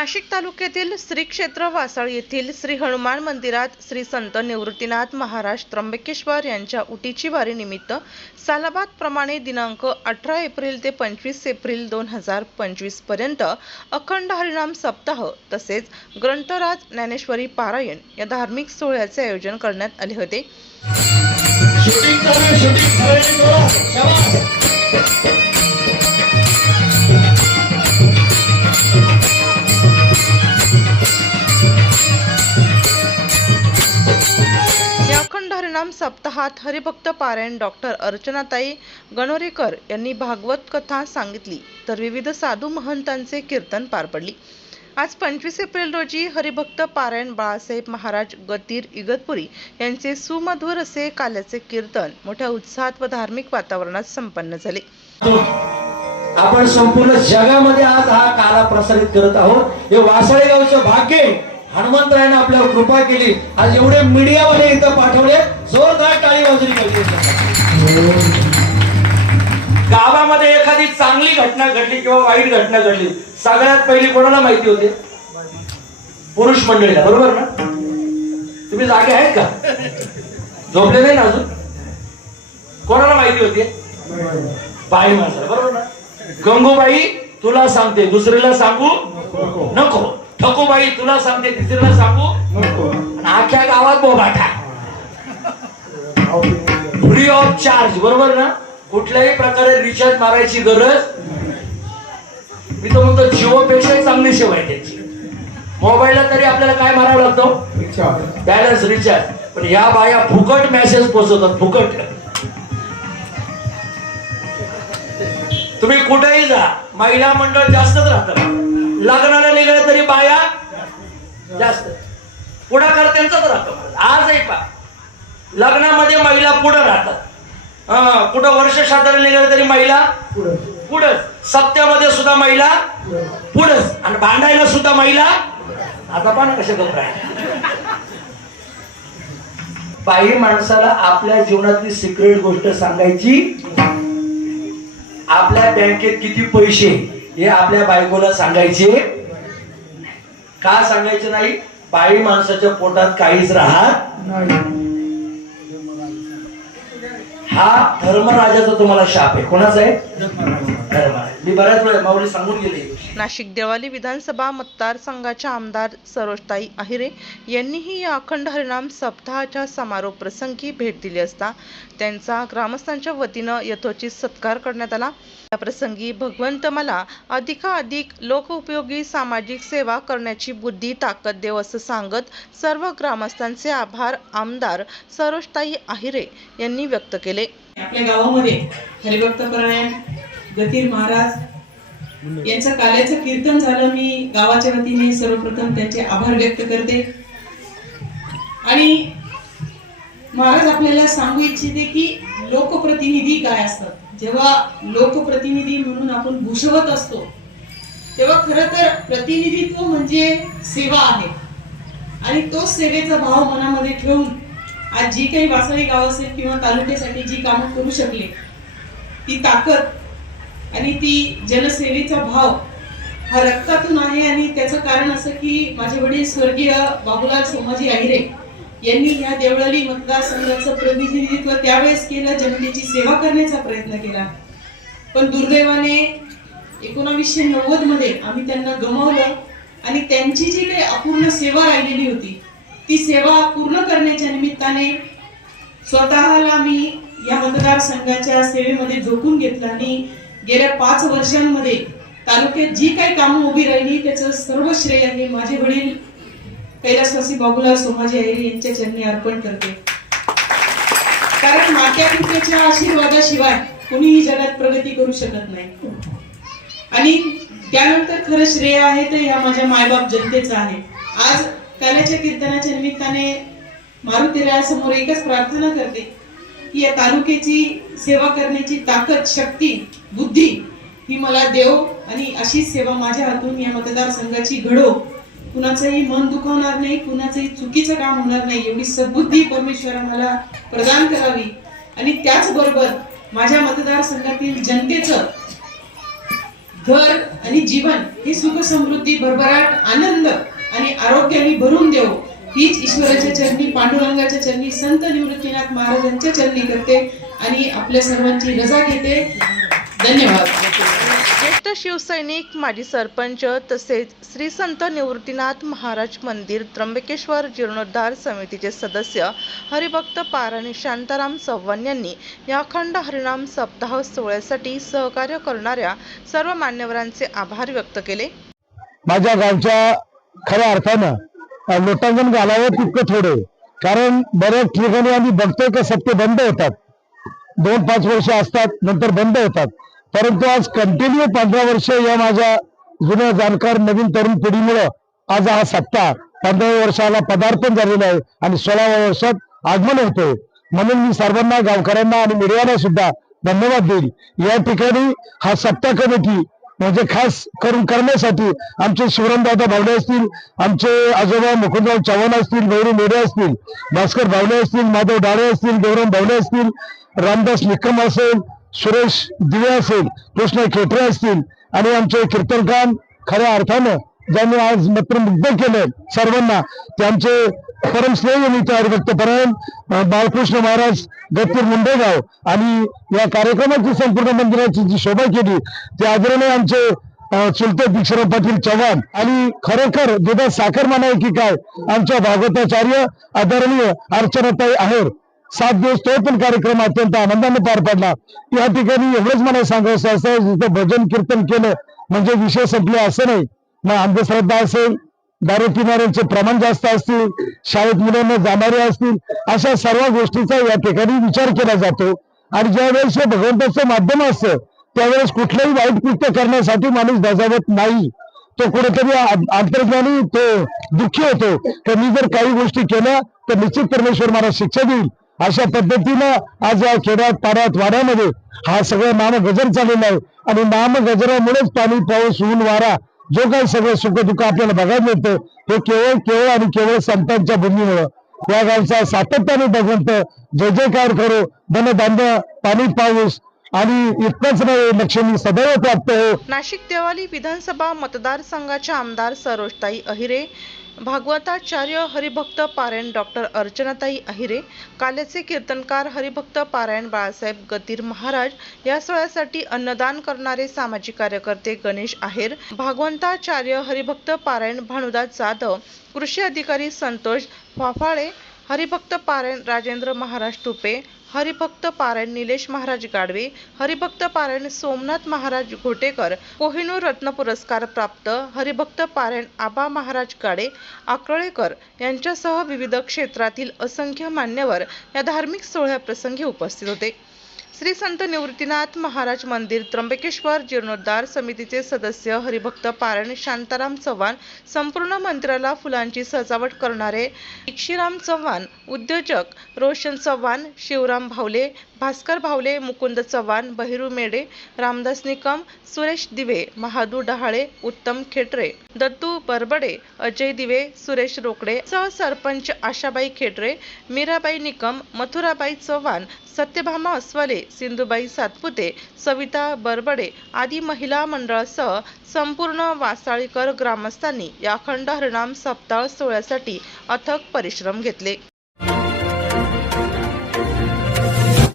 नाशिक तालुक्यातील श्री क्षेत्र वासाळ येथील श्री हनुमान मंदिरात श्री संत निवृत्तीनाथ महाराज त्र्यंबकेश्वर यांच्या उटीची वारी निमित्त सालाबाद प्रमाणे दिनांक अठरा एप्रिल ते पंचवीस एप्रिल दोन हजार पंचवीसपर्यंत अखंड हरिनाम सप्ताह तसेच ग्रंथराज ज्ञानेश्वरी पारायण या धार्मिक सोहळ्याचे आयोजन करण्यात आले होते. शुटिंग करे, शुटिंग करे, हरिनाम सप्ताहात हरिभक्त पारायण डॉक्टर अर्चनाताई गणोरेकर यांनी भागवत कथा सांगितली तर विविध साधू महंतांचे कीर्तन पार पडली. आज पंचवीस एप्रिल रोजी हरिभक्त पारायण बाळासाहेब महाराज गतीर इगतपुरी यांचे सुमधुर असे काल्याचे कीर्तन मोठ्या उत्साहात व धार्मिक वातावरणात संपन्न झाले. आपण संपूर्ण जगामध्ये आज हा काला प्रसारित करत आहोत. हे वासाळे गावचं भाग्य हनुमंतरायानं आपल्यावर कृपा केली. आज एवढे मीडियावाले इथं पाठवले. जोरदार टाळी वाजली पाहिजे गावामध्ये एखादी चांगली घटना घडली किंवा वाईट घटना घडली सगळ्यात पहिली कोणाला माहिती होते? पुरुष मंडळीला बरोबर ना? तुम्ही जागे आहेत का? झोपले नाही ना अजून? कोणाला माहिती होती? बाई माणसाला बरोबर ना? गंगूबाई तुला सांगते दुसरीला सांगू नको. ठकूबाई तुला सांगते तिसरीला सांगू? आणि अख्ख्या गावात बोगाठा फ्री ऑफ चार्ज बरोबर ना? कुठल्याही प्रकारे रिचार्ज मारायची गरज मी तर म्हणतो जिओपेक्षा चांगली सेवा आहे त्याची. मोबाईलला तरी आपल्याला काय मारावं लागतो? बॅलन्स रिचार्ज पण ह्या बाया फुकट मेसेज पोहोचवतात फुकट. तुम्ही कुठेही जा महिला मंडळ जास्तच राहतात. लग्नाला निघाले तरी बाया जास्त. पुढाकार त्यांचाच राहतो. आजही पा लग्नामध्ये महिला पुढे राहतात. हा, कुठं वर्ष श्राद्धाला निघाले तरी महिला पुढंच सत्यामध्ये सुद्धा महिला पुढंच आणि भांडायला सुद्धा महिला आता पण कसे गप्प बाई माणसाला आपल्या जीवनातली सिक्रेट गोष्ट सांगायची आपल्या बँकेत किती पैसे? हे आपल्या बायकोला सांगायचे. का सांगायचे नाही? बाई माणसाच्या पोटात काहीच राहत हा धर्मराजाचा तुम्हाला शाप आहे. कोणाचा आहे? धर्मराज. मी बऱ्याच वेळा माऊली सांगून गेले. नाशिक देवाली विधानसभा मतदारसंघाच्या आमदार सरोजताई आहिरे यांनीही या अखंड हरिनाम सप्ताहाच्या समारोप प्रसंगी भेट दिली असता त्यांचा ग्रामस्थांच्या वतीनं यथोचित सत्कार करण्यात आला. या प्रसंगी भगवंत मला अधिकाधिक लोकउपयोगी सामाजिक सेवा करण्याची बुद्धी ताकद देव असं सांगत सर्व ग्रामस्थांचे आभार आमदार सरोजताई आहिरे यांनी व्यक्त केले. आपल्या गावामध्ये हरिभक्त गतीर महाराज यांचं काल्याचं कीर्तन झालं. मी गावाच्या वतीने सर्वप्रथम त्यांचे आभार व्यक्त करते. आणि महाराज आपल्याला सांगू इच्छिते की लोकप्रतिनिधी काय असतात? जेव्हा लोकप्रतिनिधी म्हणून आपण भूषवत असतो तेव्हा खरं तर प्रतिनिधित्व म्हणजे सेवा आहे. आणि तो सेवेचा भाव मनामध्ये ठेवून आज जी काही वासळी गाव असेल किंवा तालुक्यासाठी जी कामं करू शकले ती ताकद आणि ती जनसेवेचा भाव हा रक्तातून आहे आणि त्याचं कारण असं की माझे वडील स्वर्गीय बाबूलाल सोमाजी आहिरे यांनी ह्या देवळाली मतदारसंघाचं प्रतिनिधित्व त्यावेळेस केलं जनतेची सेवा करण्याचा प्रयत्न केला. पण दुर्दैवाने एकोणावीसशे नव्वदमध्ये आम्ही त्यांना गमावलं आणि त्यांची जी काही अपूर्ण सेवा राहिलेली होती ती सेवा पूर्ण करण्याच्या निमित्ताने स्वतःला मी या मतदारसंघाच्या सेवेमध्ये झोकून घेतलं आणि गेल्या पाच वर्षांमध्ये तालुक्यात जी काही कामं उभी राहिली त्याचं सर्व श्रेय हे माझे वडील कैलासवासी बाबूला सोमाजी अहिरे यांच्या चरणी अर्पण करते. कारण मात्या पित्याच्या आशीर्वादाशिवाय कोणीही जगात प्रगती करू शकत नाही. आणि त्यानंतर खरं श्रेय आहे ते ह्या माझ्या मायबाप जनतेचं आहे. आज काल्याच्या कीर्तनाच्या निमित्ताने मारुतीरायासमोर एकच प्रार्थना करते. की या तालुक्याची सेवा करण्याची ताकद शक्ती बुद्धी ही मला देव आणि अशीच सेवा माझ्या हातून या मतदारसंघाची घडो. कुणाचंही मन दुखवणार नाही कुणाचंही चुकीचं काम होणार नाही एवढी सद्बुद्धी परमेश्वर मला प्रदान करावी. आणि त्याचबरोबर माझ्या मतदारसंघातील जनतेचं घर आणि जीवन हे सुख समृद्धी भरभराट आनंद आणि आरोग्याने भरून देऊ हीच ईश्वराच्या चरणी पांडुरंगाच्या चरणी संत निवृत्तीनाथ महाराजांच्या चरणी करते आणि आपल्या सर्वांची रजा घेते. धन्यवाद. ज्येष्ठ शिवसैनिक माजी सरपंच तसेच श्री संत निवृत्तीनाथ महाराज मंदिर त्र्यंबकेश्वर जीर्णोद्धार समितीचे सदस्य हरिभक्त पारायण शांताराम चव्हाण यांनी या अखंड हरिनाम सप्ताह सोहळ्यासाठी सहकार्य करणाऱ्या सर्व मान्यवरांचे आभार व्यक्त केले. माझ्या गावच्या खऱ्या अर्थानं लोटांगण घालावं तितकं थोडं कारण बऱ्याच ठिकाणी आम्ही बघतोय का सत्य बंद होतात. दोन पाच वर्ष असतात नंतर बंद होतात. परंतु आज कंटिन्यू पंधरा वर्ष या माझ्या जुन्या जाणकार नवीन तरुण पिढीमुळं आज हा सत्ता पंधराव्या वर्षाला पदार्पण झालेलं आहे आणि सोळाव्या वर्षात आगमन होतोय. म्हणून मी सर्वांना गावकऱ्यांना आणि मीडियाला सुद्धा धन्यवाद देईल. या ठिकाणी हा सत्ता कमिटी म्हणजे खास करून करण्यासाठी आमचे शिवरामदादा भावले असतील आमचे आजोबा मुकुंदराव चव्हाण असतील गौरी मेढे असतील भास्कर भावले असतील माधव डाळे असतील गौरव भावले असतील रामदास निकम असेल सुरेश दिवे असेल कृष्ण खेटरे असतील आणि आमचे कीर्तनकार खऱ्या अर्थानं ज्यांनी आज मंत्रमुग्ध केलं सर्वांना त्यांचे परम स्नेह मित्र हरिभक्त परायण बाळकृष्ण महाराज गतपूर मुंडेगाव आणि या कार्यक्रमाची संपूर्ण मंदिराची जी शोभा केली ते आदरणीय आमचे चुलते दीक्षराव पाटील चव्हाण आणि खरोखर दुधात साखर म्हणाय की काय आमच्या भागवताचार्य आदरणीय अर्चनाताई आहेर. सात दिवस तो पण कार्यक्रम अत्यंत आनंदाने पार पडला. या ठिकाणी एवढंच मला सांगायचं असं जिथं भजन कीर्तन केलं म्हणजे विषय संपले असं नाही. मग अंधश्रद्धा असेल दारू पिणाऱ्यांचे प्रमाण जास्त असतील शाळेत मुलांना जाणारे असतील अशा सर्व गोष्टीचा या ठिकाणी विचार केला जातो. आणि ज्यावेळेस हे भगवंताचं माध्यम असतं त्यावेळेस कुठलंही वाईट कृत्य करण्यासाठी माणूस दजावत नाही. तो कुठेतरी आंतरज्ञानी तो दुःखी होतो. तर मी जर काही गोष्टी केल्या तर निश्चित परमेश्वर मला शिक्षा देईल. अशा पद्धतीनं आज या खेड्यात पाड्यात वाड्यामध्ये हा सगळं नाम गजर चाललेला आहे. आणि नाम गजरामुळेच पाणी पाऊस ऊन वारा जो काही सगळं सुखदुःख आपल्याला बघायला मिळतं हे केवळ केवळ आणि केवळ संतांच्या भूमीमुळं. या गावचा सातत्याने भगवंत जय जयकार करो. धन धान्य पाणी पाऊस. आणि इतकंच नाही लक्ष्मी सदैव प्राप्त हो. नाशिक देवाली विधानसभा मतदारसंघाच्या आमदार सरोजताई अहिरे भागवताचार्य हरिभक्त पारायण डॉक्टर अर्चनाताई अहिरे काल्याचे कीर्तनकार हरिभक्त पारायण बाळासाहेब गतीर महाराज या सोहळ्यासाठी अन्नदान करणारे सामाजिक कार्यकर्ते गणेश आहेर भागवंताचार्य हरिभक्त पारायण भानुदास जाधव कृषी अधिकारी संतोष फाफाळे हरिभक्त पारायण राजेंद्र महाराज टुपे हरिभक्त पारायण निलेश महाराज गाडवे हरिभक्त पारायण सोमनाथ महाराज घोटेकर कोहिनूर रत्न पुरस्कार प्राप्त हरिभक्त पारायण आबा महाराज गाडे आकळेकर यांच्यासह विविध क्षेत्रातील असंख्य मान्यवर या धार्मिक सोहळ्याप्रसंगी उपस्थित होते. श्री संत निवृत्तीनाथ महाराज मंदिर त्र्यंबकेश्वर जीर्णोद्धार समितीचे सदस्य हरिभक्त पारण शांताराम चव्हाण संपूर्ण मंदिराला फुलांची सजावट करणारे इक्षीराम चव्हाण उद्योजक रोशन चव्हाण शिवराम भावले भास्कर भावले मुकुंद चव्हाण बहिरू मेडे रामदास निकम सुरेश दिवे महादू डहाळे उत्तम खेटरे दत्तू बरबडे अजय दिवे सुरेश रोकडे सह सरपंच आशाबाई खेटरे मीराबाई निकम मथुराबाई चव्हाण सत्यभामा अस्वले सिंधुबाई सातपुते सविता बरबडे आदी महिला मंडळासह संपूर्ण वासाळीकर ग्रामस्थांनी या अखंड हरिनाम सप्ताह सोहळ्यासाठी अथक परिश्रम घेतले.